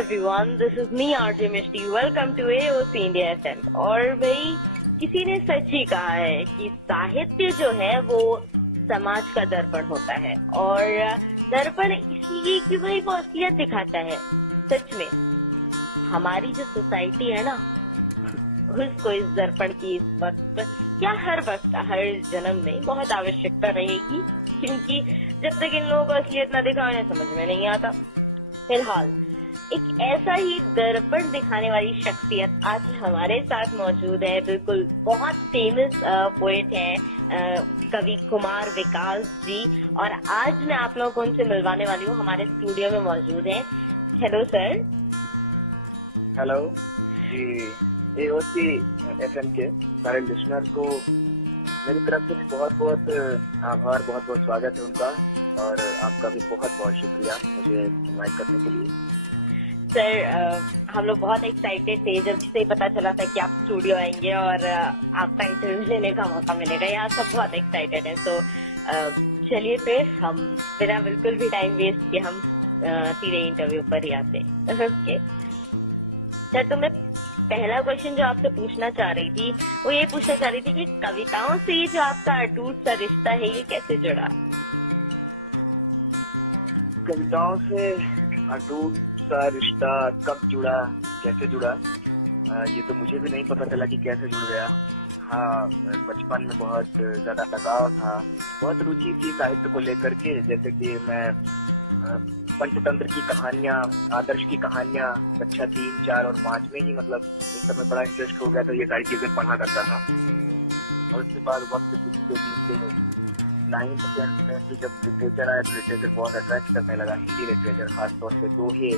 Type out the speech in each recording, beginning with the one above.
everyone, this is me RJ Mishti. Welcome to AOC India FM. और भाई किसी ने सच ही कहा है कि साहित्य जो है वो समाज का दर्पण होता है और दर्पण इसलिए कि भाई वो असलियत दिखाता है। सच में हमारी जो सोसाइटी है ना, उसको इस दर्पण की इस वक्त क्या हर वक्त हर जन्म में बहुत आवश्यकता रहेगी, क्योंकि जब तक इन लोगों को असलियत न दिखाओ इन्हें समझ में नहीं आता। फिलहाल एक ऐसा ही दर्पण दिखाने वाली शख्सियत आज हमारे साथ मौजूद है। बिल्कुल बहुत फेमस पोएट है कवि कुमार विकास जी, और आज मैं आप लोगों को उनसे मिलवाने वाली हूँ। हमारे स्टूडियो में मौजूद हैं। Hello sir. हेलो जी। एओसी एफएम के सारे लिसनर को मेरी तरफ से भी बहुत बहुत आभार, बहुत बहुत स्वागत है उनका, और आपका भी बहुत बहुत शुक्रिया मुझे इनवाइट करने के लिए। सर हम लोग बहुत एक्साइटेड थे जब से पता चला था कि आप स्टूडियो आएंगे और आपका इंटरव्यू लेने का मौका मिलेगा। यहाँ सब बहुत एक्साइटेड हैं। तो चलिए फिर हम बिना बिल्कुल भी टाइम वेस्ट किए हम सीधे इंटरव्यू पर ही आते हैं। ओके सर, तो मैं पहला क्वेश्चन जो आपसे पूछना चाह रही थी वो ये पूछना चाह रही थी कि कविताओं से ये जो आपका अटूट सा रिश्ता है ये कैसे जुड़ा? कविताओं से अटूट सा रिश्ता कब जुड़ा, कैसे जुड़ा, ये तो मुझे भी नहीं पता चला कि कैसे जुड़ गया। हाँ, बचपन में बहुत ज्यादा लगाव था, बहुत रुचि थी साहित्य को लेकर के। जैसे कि मैं पंचतंत्र की कहानियां, आदर्श की कहानियां कक्षा 3, 4 और 5 में ही मतलब इन सब में बड़ा इंटरेस्ट हो गया, तो ये सारी चीजें पढ़ा करता था। और उसके बाद वक्त बीतते 9th 10th में भी जब लिटरेचर आया तो लिटरेचर बहुत अट्रैक्ट करने लगा, हिंदी लिटरेचर खासतौर से दोहे,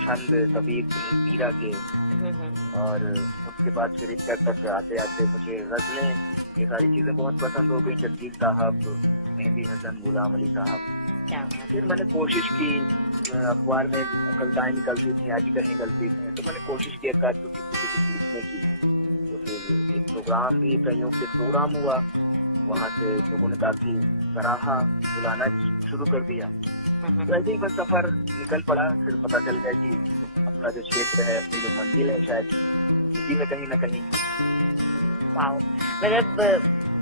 छंद, कबीर के, मीरा के। और उसके बाद फिर इंटर तक आते आते मुझे गजलें, ये सारी चीजें बहुत पसंद हो गई। जगजीत साहब, मेहंदी हसन, गुलाम अली साहब। फिर मैंने कोशिश की, अखबार में कविताएं निकलती थी, आर्टिकल निकलती थी, तो मैंने कोशिश की एक आध कुछ लिखने की। तो फिर एक प्रोग्राम भी, संयोग से प्रोग्राम हुआ, वहाँ से लोगों ने काफी सराहा, बुलाना शुरू कर दिया। तो ऐसे ही बस सफर निकल पड़ा। फिर पता चल गया कि अपना जो क्षेत्र है, अपनी जो मंजिल है, शायद इसी में कहीं न कहीं। मतलब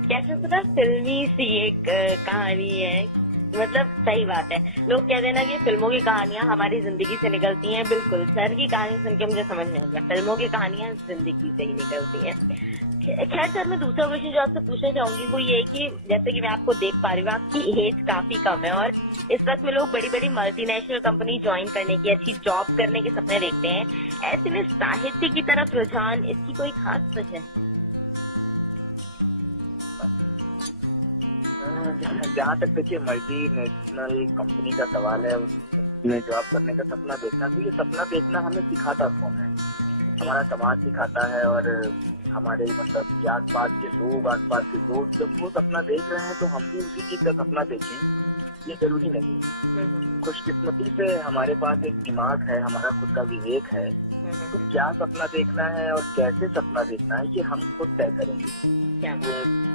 कैसे पता, फिल्मी सी एक कहानी है। मतलब सही बात है, लोग कहते हैं ना कि फिल्मों की कहानियां हमारी जिंदगी से निकलती हैं। बिल्कुल सर की कहानी सुन के मुझे समझ में आ गया, फिल्मों की कहानियां जिंदगी से ही निकलती हैं। खैर सर, मैं दूसरा क्वेश्चन जो आपसे पूछना चाहूंगी वो ये कि जैसे कि मैं आपको देख पा रही हूँ, आपकी एज काफी कम है और इस वक्त में लोग बड़ी बड़ी मल्टीनेशनल कंपनी ज्वाइन करने की, अच्छी जॉब करने के सपने देखते हैं। ऐसे में साहित्य की तरफ रुझान, इसकी कोई खास वजह? जहाँ तक देखिए मल्टीनेशनल कंपनी का सवाल है, उसमें जॉब करने का सपना देखना, तो ये सपना देखना हमें सिखाता कौन है? हमारा समाज सिखाता है, और हमारे मतलब आसपास के लोग, आसपास के दोस्त जब वो सपना देख रहे हैं तो हम भी उसी चीज का सपना देखें, ये जरूरी नहीं। खुशकिस्मती से हमारे पास एक दिमाग है, हमारा खुद का विवेक है, तो क्या सपना देखना है और कैसे सपना देखना है ये हम खुद तय करेंगे।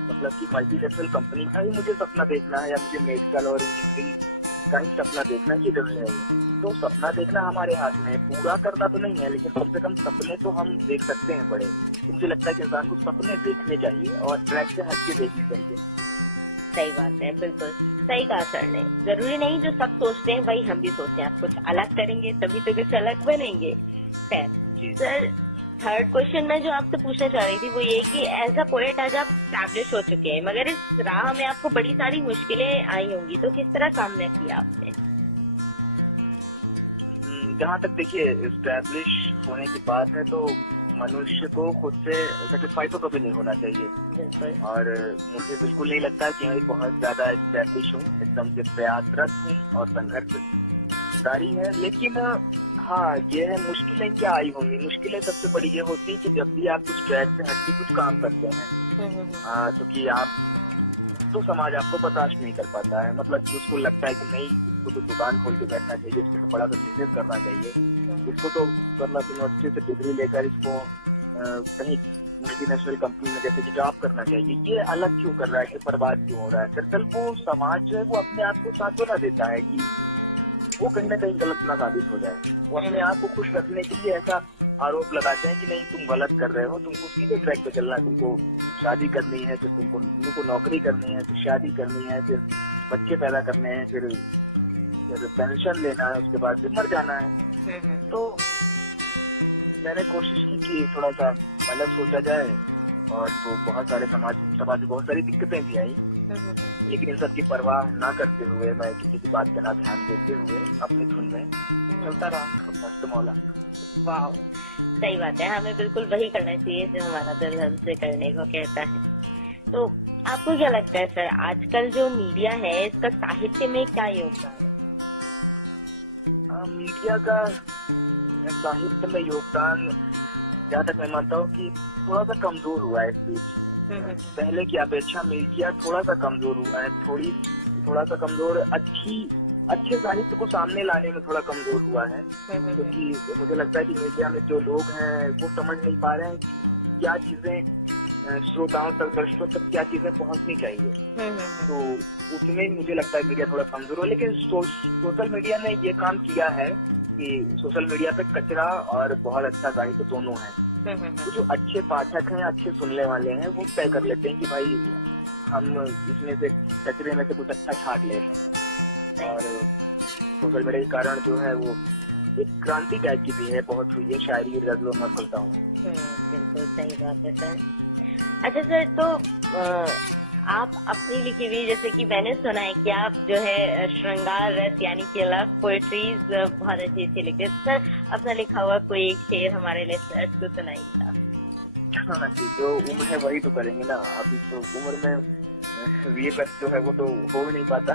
मतलब कि मल्टीनेशनल कंपनी का ही मुझे सपना देखना है या मुझे मेडिकल और इंजीनियरिंग का ही सपना देखना है, ये जरूरी नहीं। तो सपना देखना हमारे हाथ में है, पूरा करना तो नहीं है, लेकिन कम से कम सपने तो हम देख सकते हैं बड़े। मुझे लगता है कि इंसान को सपने देखने चाहिए और ट्रैक से हट के देखने चाहिए। सही बात है, बिल्कुल सही कहा सर ने। जरूरी नहीं जो सब सोचते हैं वही हम भी सोचते हैं, आप कुछ अलग करेंगे तभी तो कुछ अलग बनेंगे। खैर सर, थर्ड क्वेश्चन मैं जो आपसे पूछना चाह रही थी वो ये कि एज अ पोएट आज आप एस्टैब्लिश हो चुके हैं, मगर इस राह में आपको बड़ी सारी मुश्किलें आई होंगी, तो किस तरह सामना किया आपने? जहाँ तक देखिए एस्टैब्लिश होने की बात है तो मनुष्य को खुद से सेटिस्फाई तो कभी नहीं होना चाहिए, और मुझे बिल्कुल नहीं लगता कि मैं बहुत ज्यादा एस्टैब्लिश हूँ। एकदम से प्रयासरत हूँ और संघर्ष जारी है। लेकिन हाँ, ये है मुश्किलें क्या आई होंगी। मुश्किलें सबसे बड़ी ये होती है कि जब भी आप कुछ ट्रैक से हटके कुछ काम करते हैं, क्योंकि आप तो समाज आपको बर्दाश्त नहीं कर पाता है। मतलब कि उसको लगता है कि नहीं, इसको तो दुकान खोल के बैठना चाहिए, इसको तो बड़ा सा बिजनेस करना चाहिए, इसको तो मतलब यूनिवर्सिटी से डिग्री लेकर इसको कहीं मल्टीनेशनल कंपनी में जैसे कि जॉब करना चाहिए। ये अलग क्यों कर रहा है, कि बर्बाद क्यों हो रहा है? दरअसल वो समाज जो है वो अपने आप को सांत्वना देता है कि वो कहीं ना कहीं गलत ना साबित हो जाए। वो अपने आप को खुश रखने के लिए ऐसा आरोप लगाते हैं कि नहीं तुम गलत कर रहे हो, तुमको सीधे ट्रैक पे चलना है, तुमको शादी करनी है, फिर तुमको नौकरी करनी है, फिर शादी करनी है, फिर बच्चे पैदा करने हैं, फिर पेंशन लेना है, उसके बाद फिर मर जाना है। तो मैंने कोशिश की कि थोड़ा सा अलग सोचा जाए, और तो बहुत सारे समाज में बहुत सारी दिक्कतें भी आई, लेकिन इन सब की परवाह ना करते हुए, मैं किसी की बात का ना ध्यान देते हुए अपनी धुन में चलता रहा, मस्त मौला। वाह, सही बात है, हमें बिल्कुल वही करना चाहिए जो हमारा दिल हमसे करने को कहता है। तो आपको क्या लगता है सर, आजकल जो मीडिया है इसका साहित्य में क्या योगदान है? मीडिया का साहित्य में योगदान जहाँ तक मैं मानता हूँ कि थोड़ा सा कमजोर हुआ है इस बीच। पहले की अपेक्षा मीडिया थोड़ा सा कमजोर हुआ है, थोड़ा सा कमजोर, अच्छे साहित्य को सामने लाने में थोड़ा कमजोर हुआ है, क्योंकि मुझे लगता है कि मीडिया में जो लोग हैं वो समझ नहीं पा रहे हैं कि क्या चीजें श्रोताओं तक, दर्शकों तक क्या चीजें पहुंचनी चाहिए। तो उसमें मुझे लगता है मीडिया थोड़ा कमजोर हो, लेकिन सोशल मीडिया ने ये काम किया है कि सोशल मीडिया पे कचरा और बहुत अच्छा साहित्य दोनों है। तो जो अच्छे पाठक हैं, अच्छे सुनने वाले हैं, वो तय कर लेते हैं कि भाई हम इसमें से कचरे में से कुछ अच्छा छाट ले रहे हैं। और सोशल मीडिया के कारण जो है वो एक क्रांति टाइप की भी है, बहुत हुई है शायरी गजलों में बोलता हूँ। बिल्कुल सही बात है सर। अच्छा सर, तो आप अपनी लिखी हुई, जैसे कि मैंने सुना है कि आप जो है श्रृंगार रस यानी कि लव पोएट्रीज बहुत अच्छी अच्छी लिखते हैं। सर अपना लिखा हुआ कोई एक शेर हमारे लिसनर्स को सुनाइए। हाँ जी, जो उम्र है वही तो करेंगे ना, अभी तो उम्र में ये बस जो है वो तो हो ही नहीं पाता।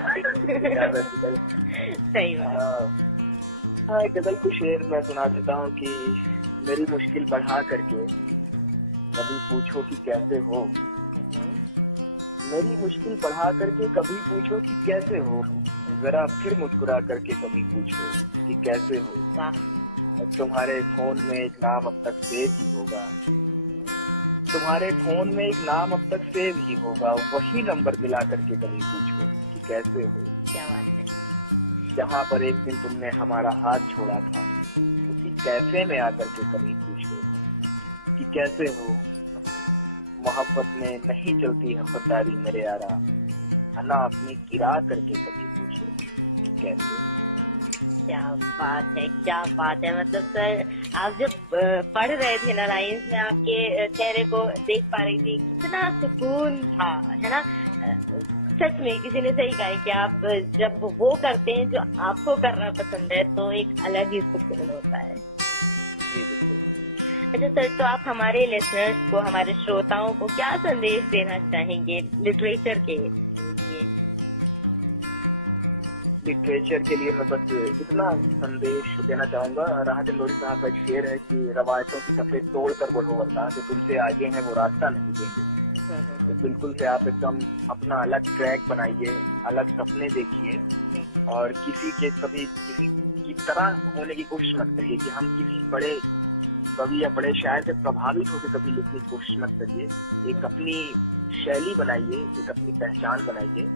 सही बात। हाँ, एक गजल को शेर मैं सुना देता हूँ कि मेरी मुश्किल बढ़ा करके कभी पूछो कि कैसे हो, मेरी मुश्किल बढ़ा करके कभी पूछो कि कैसे हो, जरा फिर मुस्कुरा करके कभी पूछो कि कैसे हो। तुम्हारे फोन में एक नाम अब तक सेव ही होगा, तुम्हारे फोन में एक नाम अब तक सेव ही होगा, वही नंबर मिला करके कभी पूछो कि कैसे हो। क्या बात है। जहाँ पर एक दिन तुमने हमारा हाथ छोड़ा था, उसी कैफे में आकर के कभी पूछो कि कैसे हो। मोहब्बत में नहीं चलती है खुददारी मेरे यारा, ना अपनी गिरा करके कभी पूछो कि कैसे। क्या बात है, क्या बात है। मतलब सर आप जब पढ़ रहे थे ना लाइन्स में, आपके चेहरे को देख पा रही थी, कितना सुकून था, है ना। सच में किसी ने सही कहा है कि आप जब वो करते हैं जो आपको करना पसंद है तो एक अलग ही सुकून होता है। जी बिल्कुल। अच्छा सर, तो आप हमारे लिसनर्स को, हमारे श्रोताओं को क्या संदेश देना चाहेंगे लिटरेचर के लिए? लिटरेचर के लिए मैं बस इतना संदेश देना चाहूंगा, राहत इंदौरी साहब का एक शेर है कि रवायतों की सफेद तोड़ कर बढ़ो वरना जो तुमसे आगे हैं वो रास्ता नहीं देंगे। तो बिल्कुल से आप एकदम अपना अलग ट्रैक बनाइए, अलग सपने देखिए, और किसी की तरह होने की कोशिश मत करिए कि हम किसी बड़े कवि या बड़े शायर से प्रभावित होकर कभी लिखने की कोशिश मत करिए। एक अपनी शैली बनाइए, एक अपनी पहचान बनाइए।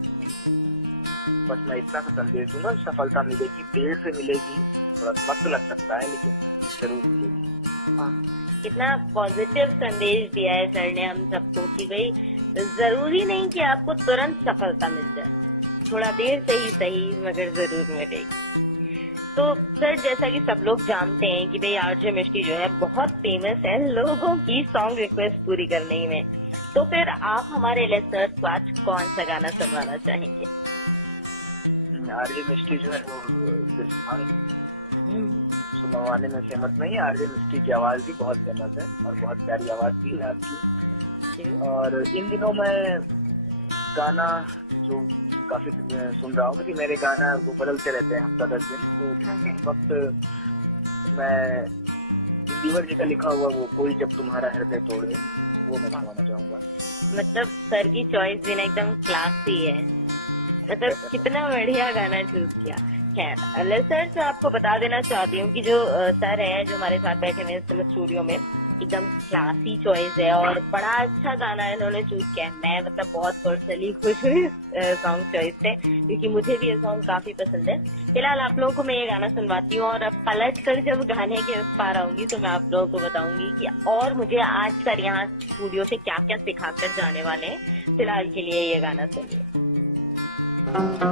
बस मैं इतना सा संदेश दूंगा। सफलता मिलेगी, देर से मिलेगी, थोड़ा वक्त लग सकता है, लेकिन जरूर मिलेगी। कितना पॉजिटिव संदेश दिया है सर ने हम सबको कि भाई जरूरी नहीं कि आपको तुरंत सफलता मिल जाए, थोड़ा देर से ही सही मगर जरूर मिलेगी। तो सर जैसा कि सब लोग जानते हैं कि भाई आरजे मिष्टी जो है बहुत फेमस है लोगों की सॉन्ग रिक्वेस्ट पूरी करने में, तो फिर आप हमारे लिसनर्स को आज कौन सा गाना सुनवाना चाहेंगे? आरजे मिष्टी जो है वो सिर्फ सुनवाने में फेमस नहीं है, आरजे मिष्टी की आवाज भी बहुत फेमस है और बहुत प्यारी आवाज भी है आपकी। और इन दिनों में गाना जो काफी सुन रहा हूँ कि मेरे गाना वो बदलते रहते हैं हफ्ता 10 दिन, तो इस वक्त मैं दीवर जी का लिखा हुआ वो कोई जब तुम्हारा हृदय तोड़े वो मैं सुनाना चाहूंगा। मतलब सर की चॉइस भी ना एकदम क्लासी है, मतलब कितना बढ़िया गाना चूज किया। खैर सर से आपको बता देना चाहती हूँ कि जो सर है जो हमारे साथ बैठे हुए इस समय स्टूडियो में, एकदम क्लासी चॉइस है और बड़ा अच्छा गाना इन्होंने चूज किया है। मैं मतलब बहुत पर्सनली खुश हुई सॉन्ग चॉइस से, क्योंकि मुझे भी ये सॉन्ग काफी पसंद है। फिलहाल आप लोगों को मैं ये गाना सुनवाती हूँ और अब पलट कर जब गाने के उस पार आऊंगी तो मैं आप लोगों को बताऊंगी कि और मुझे आज सर यहाँ स्टूडियो से क्या क्या सिखा कर जाने वाले हैं। फिलहाल के लिए ये गाना सुनिए।